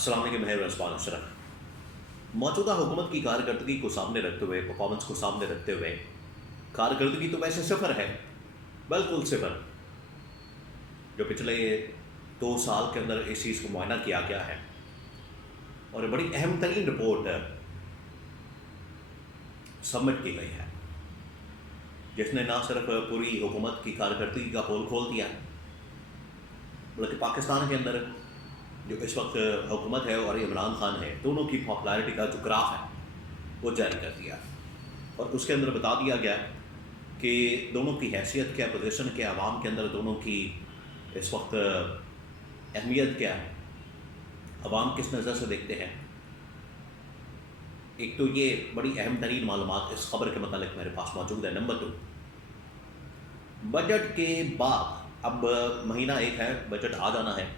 अस्सलाम वालेकुम मैं रस्मान अशरफ। मौजूदा हुकूमत की कारकर्दगी को सामने रखते हुए, परफॉर्मेंस को सामने रखते हुए, कारकर्दगी तो वैसे सिफर है, बिल्कुल सिफर। जो पिछले 2 साल के अंदर इस चीज़ को मुआयना किया गया है और बड़ी अहम तरीन रिपोर्ट सबमिट की गई है, जिसने ना सिर्फ पूरी हुकूमत की कारकर्दगी का पोल खोल दिया बल्कि पाकिस्तान के अंदर जो इस वक्त हुकूमत है और इमरान खान है, दोनों की पॉपुलैरिटी का जो ग्राफ है वो जारी कर दिया और उसके अंदर बता दिया गया कि दोनों की हैसियत क्या, पोजीशन क्या, आवाम के अंदर दोनों की इस वक्त अहमियत क्या है, आवाम किस नज़र से देखते हैं। एक तो ये बड़ी अहम तरीन मालूमात इस खबर के मतलब मेरे पास मौजूद है। नंबर 2, बजट के बाद अब महीना एक है, बजट आ जाना है,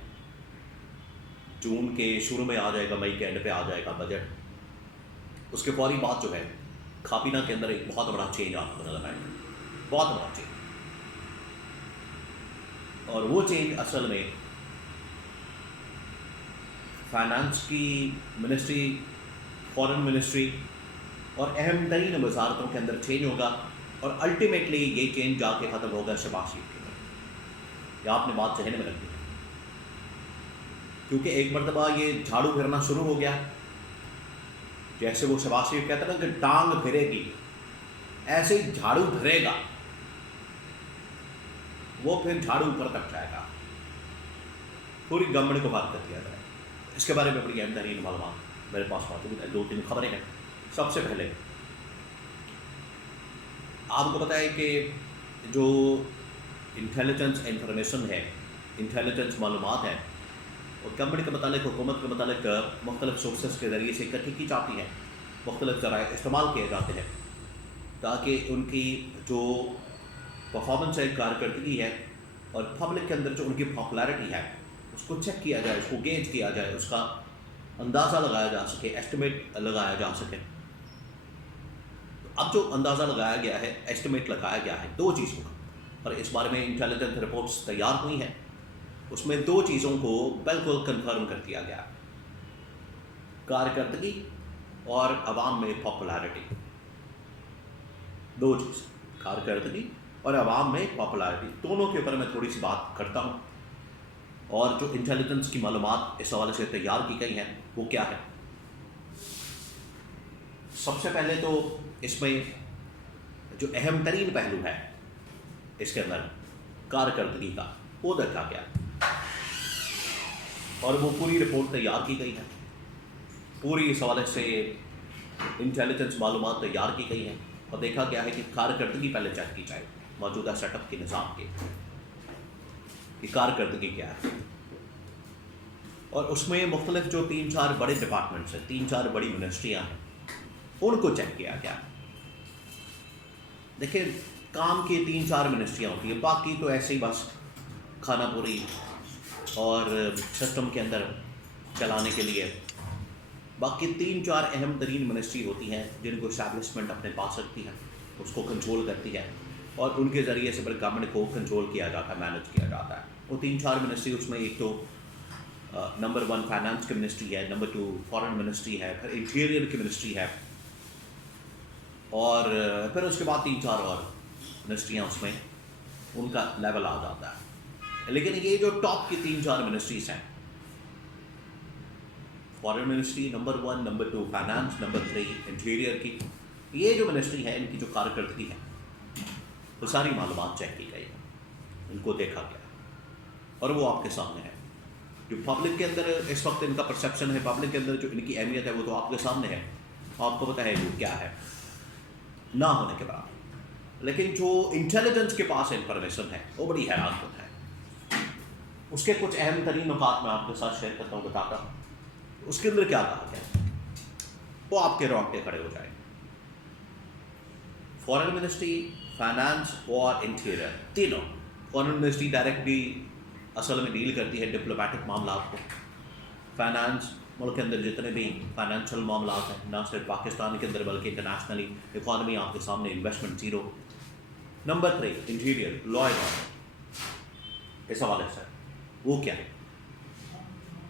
जून के शुरू में आ जाएगा, मई के एंड पे आ जाएगा बजट। उसके फौरी बाद जो है काबीना के अंदर एक बहुत बड़ा चेंज आपको नजर आएगा, बहुत बड़ा चेंज। और वो चेंज असल में फाइनेंस की मिनिस्ट्री, फॉरेन मिनिस्ट्री और अहम तरीन वजारतों के अंदर चेंज होगा और अल्टीमेटली ये चेंज जाके ख़त्म होगा शहबाज शरीफ के अंदर। या आपने बात जहन में रखी है, क्योंकि एक मरतबा ये झाड़ू फिरना शुरू हो गया, जैसे वो शहबाज शरीफ कहते हैं ना कि टांग फिरेगी, ऐसे ही झाड़ू फिरेगा, वो फिर झाड़ू ऊपर तक जाएगा, पूरी गवर्नमेंट को बात कर दिया जाए। इसके बारे में बड़ी अहम तरीन मालूमात मेरे पास मौजूद है। 2-3 खबरें हैं। सबसे पहले आपको पता है कि जो इंटेलिजेंस इंफॉर्मेशन है, इंटेलिजेंस मालूमात है, और गवर्नमेंट के मतलब, हुकूमत के मतलब मुख्तलिफ सोर्सेस के ज़रिए से इकट्ठी की जाती हैं, मुख्तलिफ ज़राए इस्तेमाल किए जाते हैं ताकि उनकी जो परफॉर्मेंस है, कारकर्दगी है और पब्लिक के अंदर जो उनकी पॉपुलैरिटी है उसको चेक किया जाए, उसको गेज किया जाए, उसका अंदाज़ा लगाया जा सके, एस्टिमेट लगाया जा सके। अब जो अंदाज़ा लगाया गया है, एस्टिमेट लगाया गया है 2 चीज़ों का, और इस बारे में इंटेलिजेंस रिपोर्ट्स तैयार हुई हैं, उसमें 2 चीज़ों को बिल्कुल कंफर्म कर दिया गया, कारकर्दगी और अवाम में पॉपुलैरिटी। 2 चीज़, कारकर्दगी और अवाम में पॉपुलैरिटी, दोनों के ऊपर मैं थोड़ी सी बात करता हूँ। और जो इंटेलिजेंस की मालूमात इस हवाले से तैयार की गई हैं वो क्या है। सबसे पहले तो इसमें जो अहम तरीन पहलू है इसके अंदर कारकर्दगी का, वो देखा गया और वो पूरी रिपोर्ट तैयार की गई है, पूरी इस हवाले से इंटेलिजेंस मालूमात तैयार की गई है और देखा गया है कि कारकर्दगी पहले चेक की जाए मौजूदा सेटअप के निज़ाम के, कि कारकर्दगी क्या है। और उसमें मुख्तलिफ जो 3-4 बड़े डिपार्टमेंट्स हैं, 3-4 बड़ी मिनिस्ट्रियाँ हैं, उनको चेक किया गया। देखिए, काम की 3-4 मिनिस्ट्रियाँ होती हैं, बाकी तो ऐसे ही बस खाना पूरी और सिस्टम के अंदर चलाने के लिए। बाकी 3-4 अहम तरीन मिनिस्ट्री होती हैं जिनको इस्टेब्लिशमेंट अपने पास रखती है, उसको कंट्रोल करती है और उनके ज़रिए से फिर गवर्नमेंट को कंट्रोल किया जाता है, मैनेज किया जाता है। वो 3-4 मिनिस्ट्री, उसमें एक तो नंबर 1 फाइनेंस की मिनिस्ट्री है, नंबर 2 फॉरेन मिनिस्ट्री है, फिर इंटीरियर की मिनिस्ट्री है और फिर उसके बाद 3-4 और मिनिस्ट्रियाँ उसमें उनका लेवल आ जाता है। लेकिन ये जो टॉप की 3-4 मिनिस्ट्रीज हैं, foreign ministry number 1, number 2 finance, number 3 interior की, ये जो मिनिस्ट्री है इनकी जो कारकर्दगी है वो सारी मालूमात चेक की गई है, इनको देखा गया और वो आपके सामने है। जो पब्लिक के अंदर इस वक्त इनका परसेप्शन है, पब्लिक के अंदर जो इनकी अहमियत है, वो तो आपके सामने है, आपको पता है वो क्या है ना होने के बाद। लेकिन जो इंटेलिजेंस के पास इंफॉर्मेशन है वो बड़ी हैरान कुन है। उसके कुछ अहम तरीन नुकात मैं आपके साथ शेयर करता हूँ, बताता हूँ उसके अंदर क्या कहा गया, वो आपके रोंगटे खड़े हो जाएंगे। फॉरेन मिनिस्ट्री, फाइनेंस और इंटीरियर, तीनों। फॉरेन मिनिस्ट्री डायरेक्टली असल में डील करती है डिप्लोमेटिक मामला को। फाइनेंस, मुल्क के अंदर जितने भी फाइनेंशियल मामला हैं, ना सिर्फ पाकिस्तान के अंदर बल्कि इंटरनेशनली, इकॉनमी आपके सामने, investment zero. Number 3 interior, law and order, इस हवाले से वो क्या है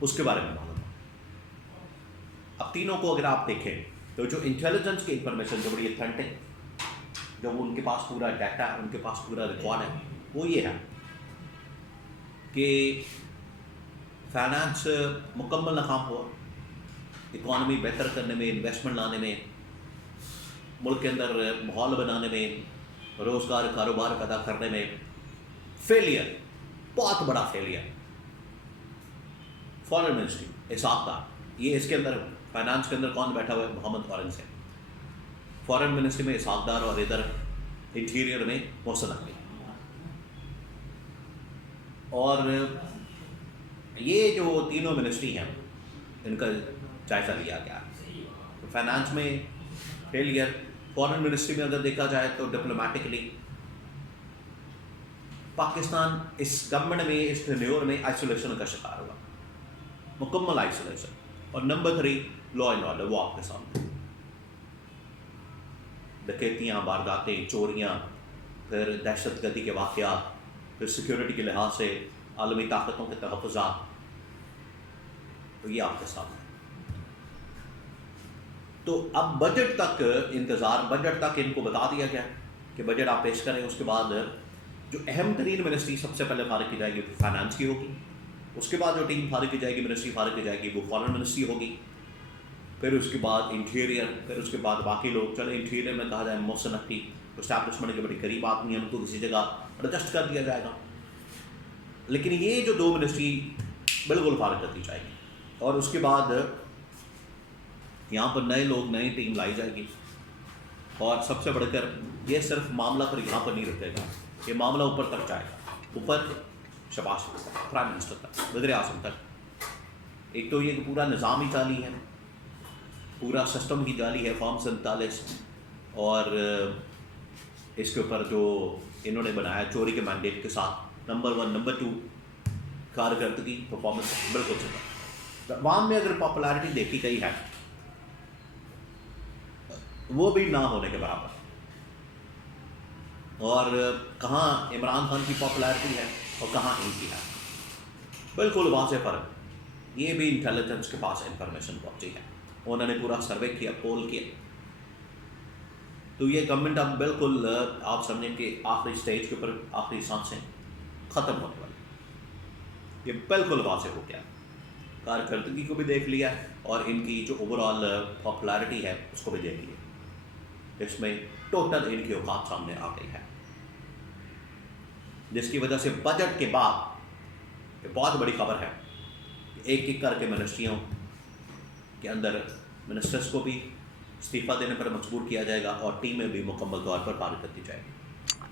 उसके बारे में मालूम। اب تینوں کو اگر آپ دیکھیں تو جو انٹیلیجنس کی انفارمیشن جو بڑی اتھینٹک، جو ان کے پاس پورا ڈیٹا ہے، ان کے پاس پورا ریکارڈ ہے، وہ یہ ہے کہ فائنانس مکمل ناکام ہوا اکانومی بہتر کرنے میں، انویسٹمنٹ لانے میں، ملک کے اندر ماحول بنانے میں، روزگار کاروبار پیدا کرنے میں فیلئر، بہت بڑا فیلئر۔ فارن منسٹری اسحاق دار، یہ اس کے اندر فائنانس کے اندر کون بیٹھا ہوا ہے؟ محمد فارن سے۔ فارن منسٹری میں اسحاق دار اور ادھر انٹیریئر میں محسن نقوی۔ اور یہ جو تینوں منسٹری ہیں ان کا جائزہ لیا گیا۔ فائنانس میں فیلئر، فارن منسٹری میں اگر دیکھا جائے تو ڈپلومیٹکلی پاکستان اس گورنمنٹ میں، اس ٹینیور میں آئسولیشن کا شکار ہوا، مکمل آئسولیشن۔ اور نمبر 3 لا اینڈ آرڈر، وہ آپ کے سامنے، ڈکیتیاں، وارداتیں، چوریاں، پھر دہشت گردی کے واقعات، پھر سیکیورٹی کے لحاظ سے عالمی طاقتوں کے تحفظات، تو یہ آپ کے سامنے۔ تو اب بجٹ تک انتظار، بجٹ تک ان کو بتا دیا گیا کہ بجٹ آپ پیش کریں، اس کے بعد جو اہم ترین منسٹری سب سے پہلے فارغ کی جائے گی فائنانس کی ہوگی، اس کے بعد جو ٹیم فارغ کی جائے گی، منسٹری فارغ کی جائے گی، وہ فارن منسٹری ہوگی، پھر اس کے بعد انٹیریئر، پھر اس کے بعد باقی لوگ۔ چلے انٹیریئر میں کہا جائے محسن نقوی اسٹیبلشمنٹ کے بڑے قریب آدمی ہیں، ان کو کسی جگہ ایڈجسٹ کر دیا جائے گا، لیکن یہ جو 2 منسٹری بالکل فارغ کر دی جائے گی، اور اس کے بعد یہاں پر نئے لوگ، نئی ٹیم لائی جائے گی۔ اور سب سے بڑھ کر یہ صرف معاملہ پر یہاں پر نہیں رکے گا، یہ معاملہ اوپر تک جائے گا، اوپر شہباز شریف تک، پرائم منسٹر تک، وزیر اعظم تک۔ ایک تو یہ کہ پورا نظام ہی جعلی ہے، پورا سسٹم ہی جعلی ہے، فارم 47، اور اس کے اوپر جو انہوں نے بنایا چوری کے مینڈیٹ کے ساتھ، نمبر 1، نمبر 2 کارکردگی، پرفارمنس بالکل صحیح۔ عوام میں اگر پاپولیرٹی دیکھی گئی ہے وہ بھی نہ ہونے کے برابر، اور کہاں عمران خان کی پاپولیرٹی ہے اور کہاں ان کی ہے، بالکل واضح فرق۔ یہ بھی انٹیلیجنس کے پاس انفارمیشن پہنچی ہے، انہوں نے پورا سروے کیا، پول کیا، تو یہ گورنمنٹ اب بالکل آپ سمجھیں کہ آخری سٹیج کے اوپر، آخری سانسیں ختم ہونے والی، یہ بالکل واضح ہو گیا۔ کارکردگی کو بھی دیکھ لیا اور ان کی جو اوور آل پاپولیرٹی ہے اس کو بھی دیکھ لیا، اس میں ٹوٹل ان کی اوقات سامنے آ گئی ہے، جس کی وجہ سے بجٹ کے بعد یہ بہت بڑی خبر ہے کہ ایک ایک کر کے منسٹریوں کے اندر منسٹرز کو بھی استعفیٰ دینے پر مجبور کیا جائے گا، اور ٹیمیں بھی مکمل طور پر فارغ کر دی جائے گی۔